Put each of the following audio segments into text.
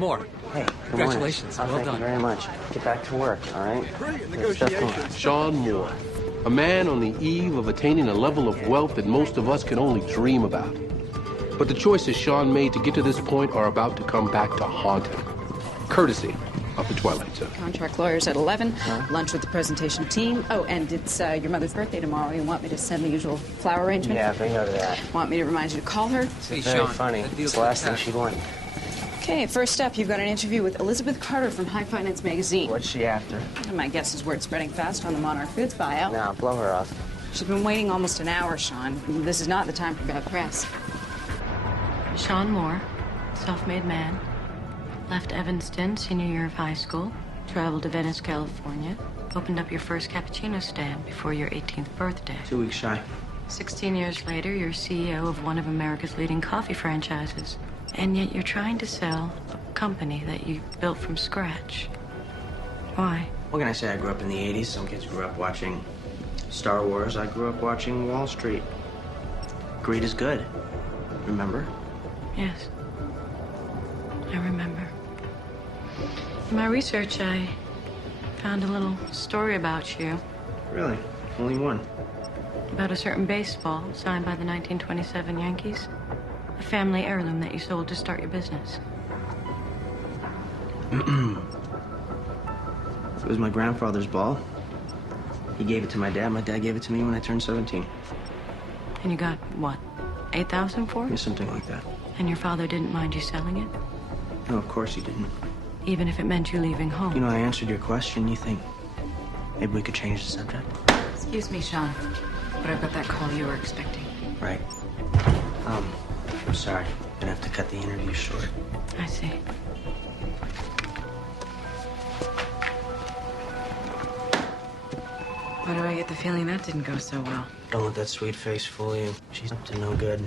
Moore. Hey, congratulations. Well thank done. you very much. Get back to work, all right? Brilliant negotiation. Sean Moore, a man on the eve of attaining a level of wealth that most of us can only dream about. But the choices Sean made to get to this point are about to come back to haunt him, courtesy of the Twilight Zone. Contract lawyers at 11, lunch with the presentation team. Oh, and it's your mother's birthday tomorrow. You want me to send the usual flower arrangement? Yeah, bring her to that. Want me to remind you to call her? It's very funny. It's the last thing she'd want. Okay, first up, you've got an interview with Elizabeth Carter from High Finance Magazine. What's she after? My guess is word spreading fast on the Monarch Foods buyout. Nah, blow her off. She's been waiting almost an hour, Sean. This is not the time for bad press. Sean Moore, self-made man, left Evanston senior year of high school, traveled to Venice, California, opened up your first cappuccino stand before your 18th birthday. 2 weeks shy. 16 years later, you're CEO of one of America's leading coffee franchises. And yet you're trying to sell a company that you built from scratch. Why? What can I say? I grew up in the 80s. Some kids grew up watching Star Wars. I grew up watching Wall Street. Greed is good. Remember? Yes. I remember. In my research, I found a little story about you. Really? Only one? About a certain baseball signed by the 1927 Yankees. A family heirloom that you sold to start your business. It was my grandfather's ball. He gave it to my dad. My dad gave it to me when I turned 17. And you got, what, 8,000 for it? Yeah, something like that. And your father didn't mind you selling it? No, of course he didn't. Even if it meant you leaving home? You know, I answered your question. You think maybe we could change the subject? Excuse me, Sean, but I've got that call you were expecting. Right. I'm sorry. Gonna have to cut the interview short. I see. Why do I get the feeling that didn't go so well? Don't let that sweet face fool you. She's up to no good.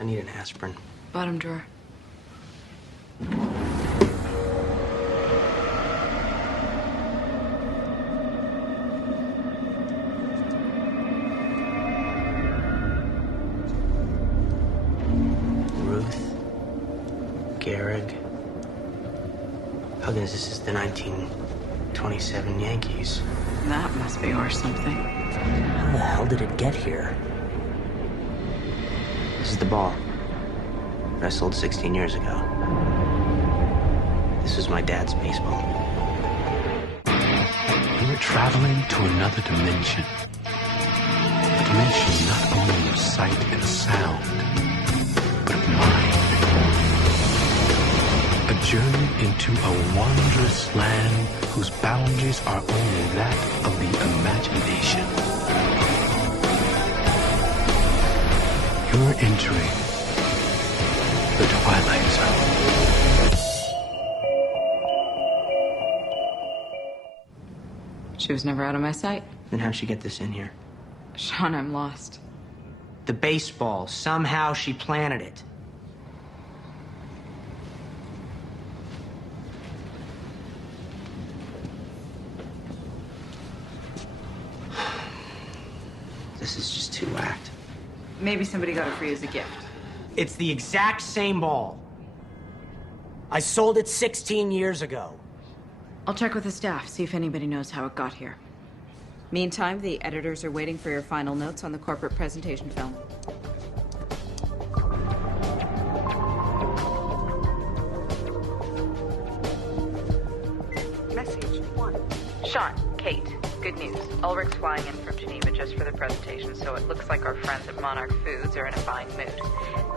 I need an aspirin. Bottom drawer. Garrig. Huggins, this is the 1927 Yankees. That must be worth something. How the hell did it get here? This is the ball that I sold 16 years ago. This was my dad's baseball. You're traveling to another dimension. A dimension not only of sight and sound, but of mind. A journey into a wondrous land whose boundaries are only that of the imagination. You're entering the Twilight Zone. She was never out of my sight. Then how'd she get this in here? Sean, I'm lost. The baseball. Somehow she planted it. This is just too whacked. Maybe somebody got it for you as a gift. It's the exact same ball. I sold it 16 years ago. I'll check with the staff, see if anybody knows how it got here. Meantime, the editors are waiting for your final notes on the corporate presentation film. Message 1. Sean, Kate, good news. Ulrich's flying in from Geneva just for the presentation, so it looks like our friends at Monarch Foods are in a fine mood.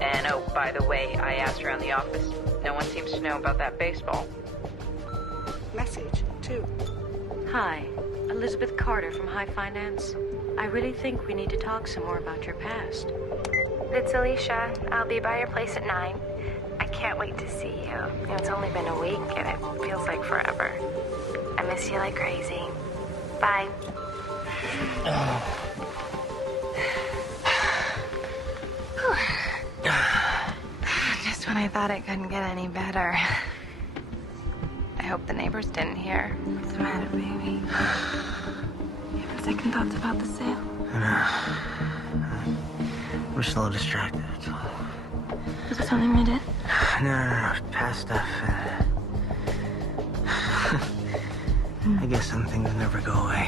And oh, by the way, I asked around the office. No one seems to know about that baseball. Message 2. Hi, Elizabeth Carter from High Finance. I really think we need to talk some more about your past. It's Alicia. I'll be by your place at 9. I can't wait to see you. It's only been a week and it feels like forever. I miss you like crazy. Bye. Just when I thought it couldn't get any better. I hope the neighbors didn't hear. What's the matter, baby? You having second thoughts about the sale? We're still distracted. Was it something we did? No. Past stuff. I guess some things never go away.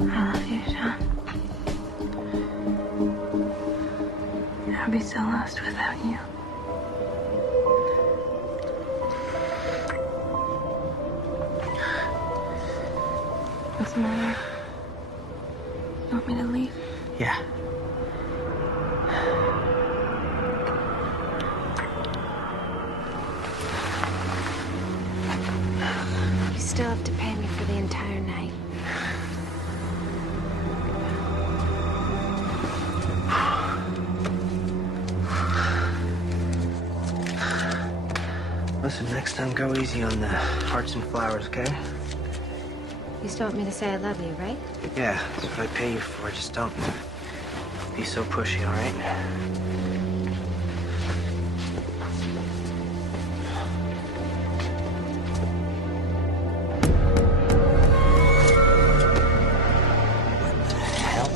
I love you, Sean. I'd be so lost without you. What's the matter? You want me to leave? Yeah. You still have to pay me for the entire night. Listen, next time go easy on the hearts and flowers, okay? You still want me to say I love you, right? Yeah, that's what I pay you for. Just don't be so pushy, all right? What the hell?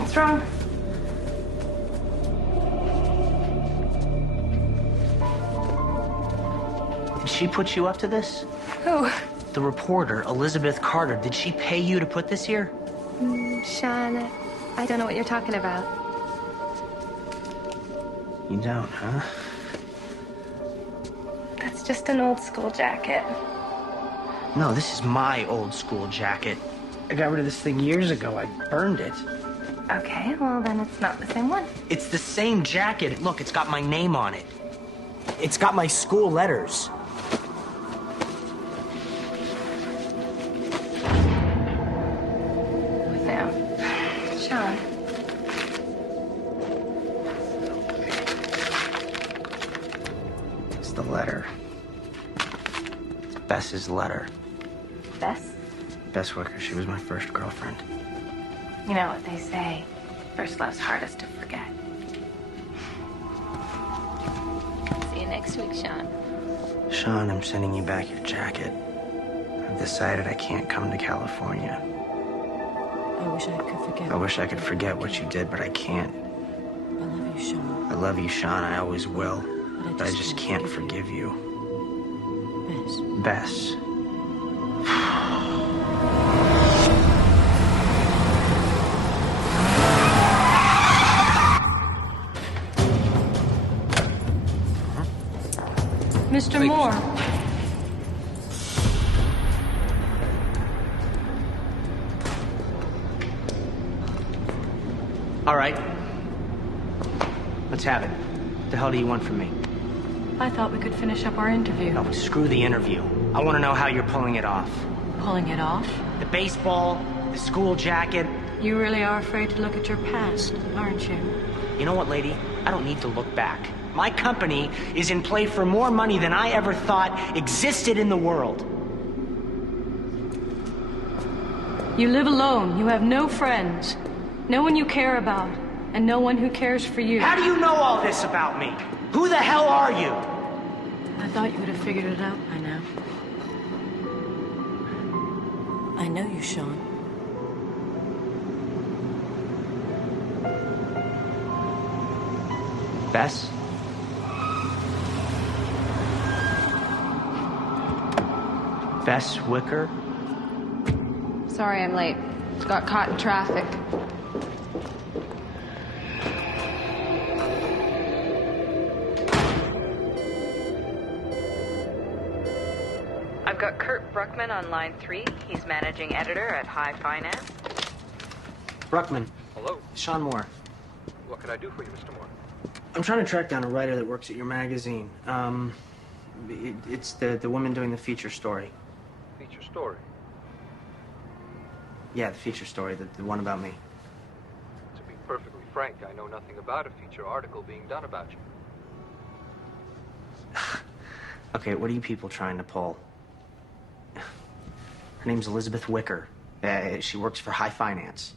What's wrong? Did she put you up to this? Who? The reporter, Elizabeth Carter. Did she pay you to put this here? Sean, I don't know what you're talking about. You don't, huh? That's just an old school jacket. No, this is my old school jacket. I got rid of this thing years ago. I burned it. Okay, well then it's not the same one. It's the same jacket. Look, it's got my name on it. It's got my school letters. Now, Sean. It's the letter. It's Bess's letter. Bess? Bess Wicker. She was my first girlfriend. You know what they say. First love's hardest to forget. See you next week, Sean. Sean, I'm sending you back your jacket. I've decided I can't come to California. I wish I could forget. I wish I could forget what you did, but I can't. I love you, Sean. I love you, Sean. I always will. But I just can't forgive forgive you. Bess. Bess. Mr. Moore. All right. Let's have it. What the hell do you want from me? I thought we could finish up our interview. No, screw the interview. I want to know how you're pulling it off. Pulling it off? The baseball, the school jacket. You really are afraid to look at your past, aren't you? You know what, lady? I don't need to look back. My company is in play for more money than I ever thought existed in the world. You live alone. You have no friends. No one you care about. And no one who cares for you. How do you know all this about me? Who the hell are you? I thought you would have figured it out by now. I know you, Sean. Bess? Bess Wicker? Sorry I'm late. Got caught in traffic. I've got Kurt Bruckman on line 3. He's managing editor at High Finance. Bruckman. Hello. Sean Moore. What can I do for you, Mr. Moore? I'm trying to track down a writer that works at your magazine. It's the woman doing the feature story. Feature story. Yeah, the feature story, the one about me. To be perfectly frank, I know nothing about a feature article being done about you. Okay, what are you people trying to pull? Her name's Elizabeth Wicker. She works for High Finance.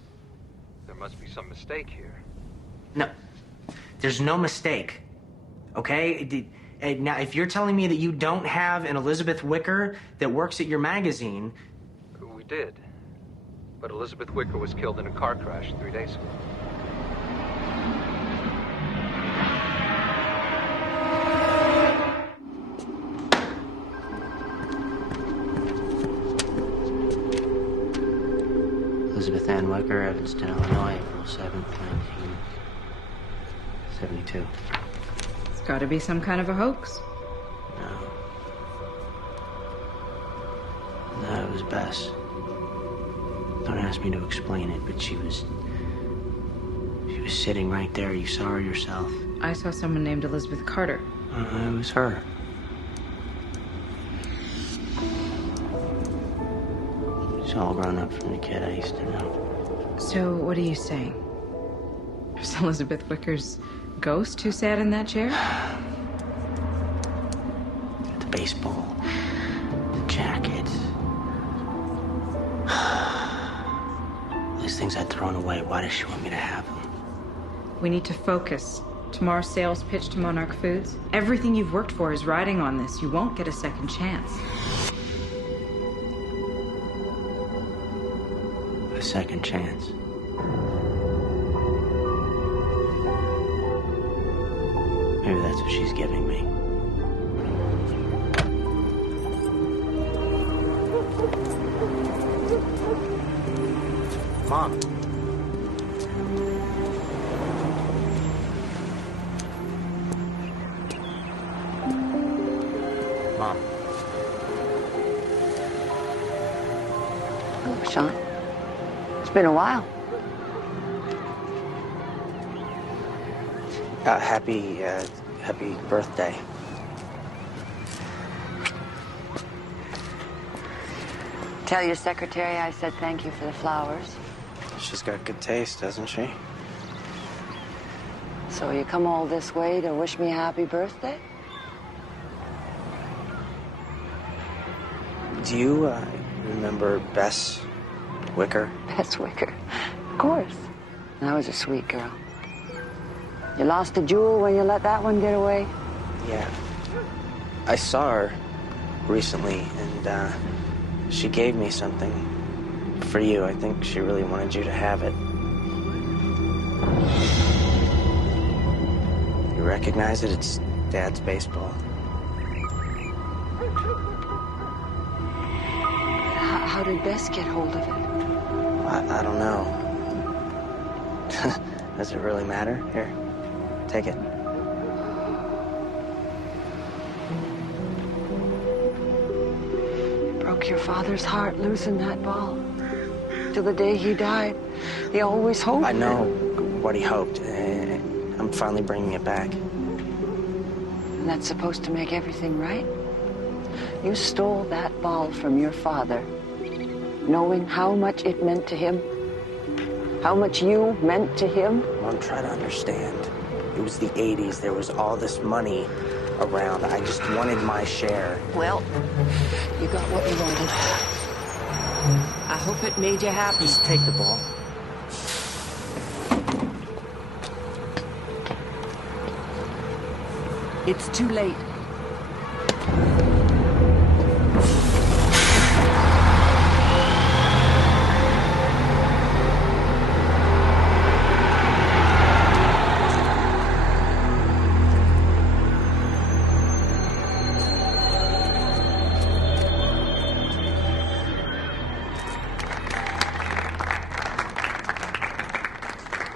There must be some mistake here. No, there's no mistake. Okay? Now, if you're telling me that you don't have an Elizabeth Wicker that works at your magazine... We did. But Elizabeth Wicker was killed in a car crash 3 days ago. Stan Wicker, Evanston, Illinois, April 7th, 1972. It's got to be some kind of a hoax. No, it was Bess. Don't ask me to explain it, but she was sitting right there. You saw her yourself. I saw someone named Elizabeth Carter. It was her. She's all grown up from the kid I used to know. So, what are you saying? Was Elizabeth Wicker's ghost who sat in that chair? The baseball, the jacket. These things I'd thrown away. Why does she want me to have them? We need to focus. Tomorrow's sales pitch to Monarch Foods. Everything you've worked for is riding on this. You won't get a second chance. A second chance. Maybe that's what she's giving me. Mom. Mom. Hello, Sean. It's been a while. Happy birthday. Tell your secretary I said thank you for the flowers. She's got good taste, doesn't she? So you come all this way to wish me happy birthday? Do you, remember Bess Wicker? Bess Wicker. Of course. That was a sweet girl. You lost a jewel when you let that one get away? Yeah. I saw her recently, and, she gave me something for you. I think she really wanted you to have it. You recognize it? It's Dad's baseball. How did Bess get hold of it? I don't know. Does it really matter? Here, take it. Broke your father's heart losing that ball. Till the day he died, he always hoped. I know what he hoped. I'm finally bringing it back. And that's supposed to make everything right? You stole that ball from your father, knowing how much it meant to him, how much you meant to him. Mom, try to understand. It was the 80s. There was all this money around. I just wanted my share. Well, you got what you wanted. I hope it made you happy. Just take the ball. It's too late.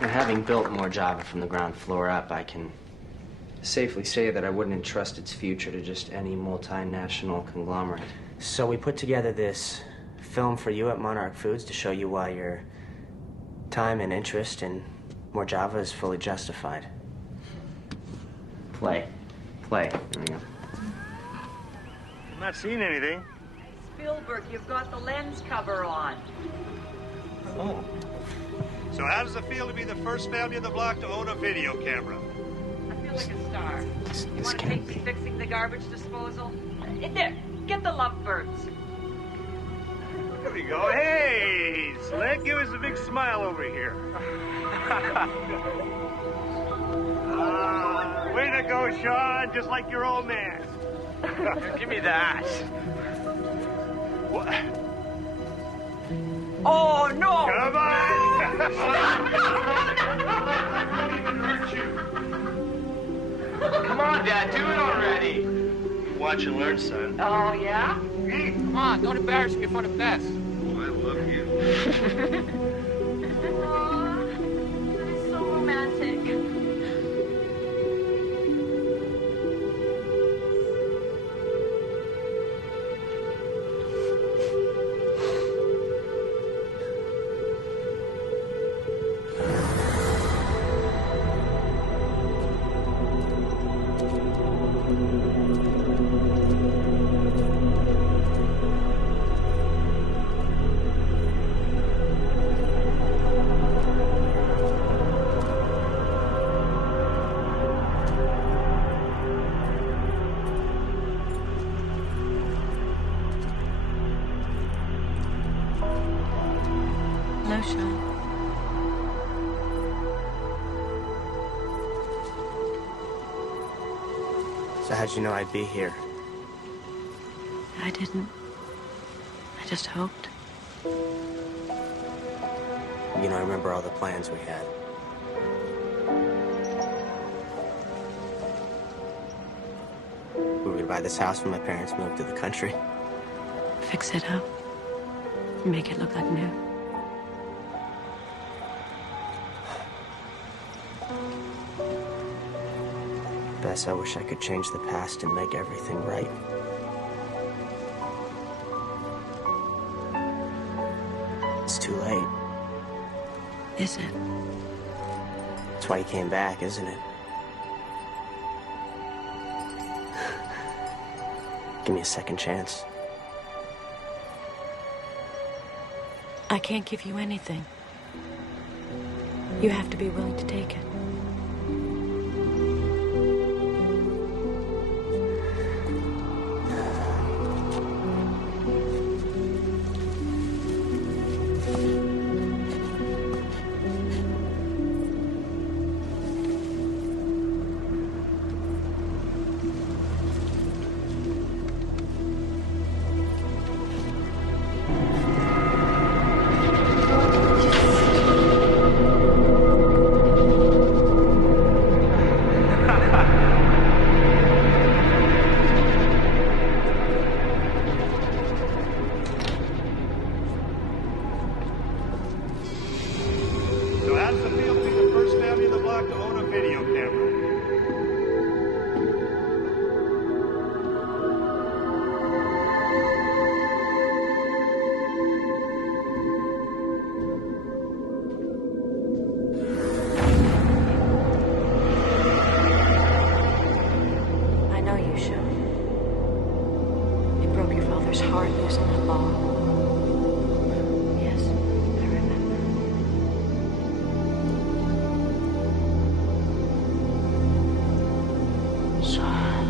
Having built more Java from the ground floor up, I can safely say that I wouldn't entrust its future to just any multinational conglomerate. So we put together this film for you at Monarch Foods to show you why your time and interest in more Java is fully justified. Play. There we go. I'm not seeing anything. Spielberg, you've got the lens cover on. Oh. So how does it feel to be the first family in the block to own a video camera? I feel like a star. You want to can't take be. me fixing the garbage disposal? There, get the lovebirds. There we go. Hey, Slick, give us a big smile over here. Way to go, Sean. Just like your old man. Give me that. What? Oh, no! Come on! Come on, Dad, do it already. Watch and learn, son. Oh, yeah? Come on, don't embarrass me in front of Bess. Oh, I love you. Hello, Sean. So how'd you know I'd be here? I didn't. I just hoped. You know, I remember all the plans we had. We were gonna buy this house when my parents moved to the country. Fix it up. Make it look like new. Bess, I wish I could change the past and make everything right. It's too late. Is it? That's why you came back, isn't it? Give me a second chance. I can't give you anything. You have to be willing to take it. So how does it feel to be the first family in the block to own a video camera? I know you should. You broke your father's heart using that ball. Yes, I remember. Sean.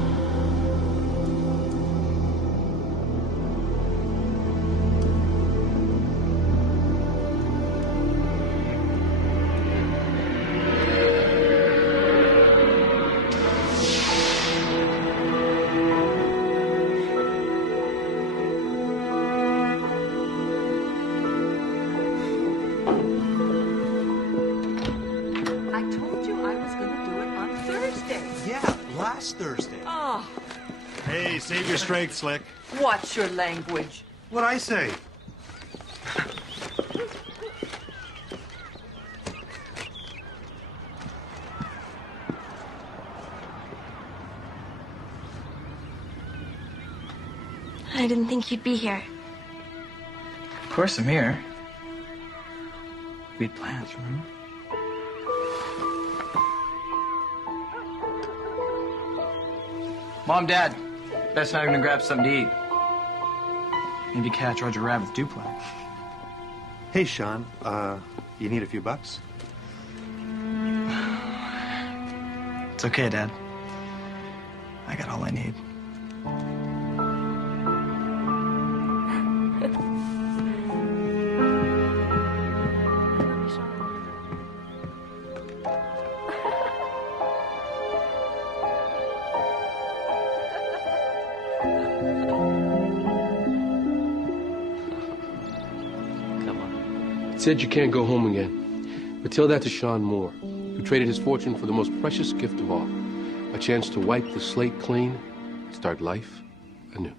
I told you I was going to do it on Thursday. Yeah, last Thursday. Oh, Hey, save your strength, Slick. watch your language. What'd I say? I didn't think you'd be here. Of course I'm here. We had plans, remember? Mom, Dad, Bess and I are gonna grab something to eat. Maybe catch Roger Rabbit's duplex. Hey, Sean, you need a few bucks? It's okay, Dad. I got all I need. Said you can't go home again. But tell that to Sean Moore, who traded his fortune for the most precious gift of all, a chance to wipe the slate clean and start life anew.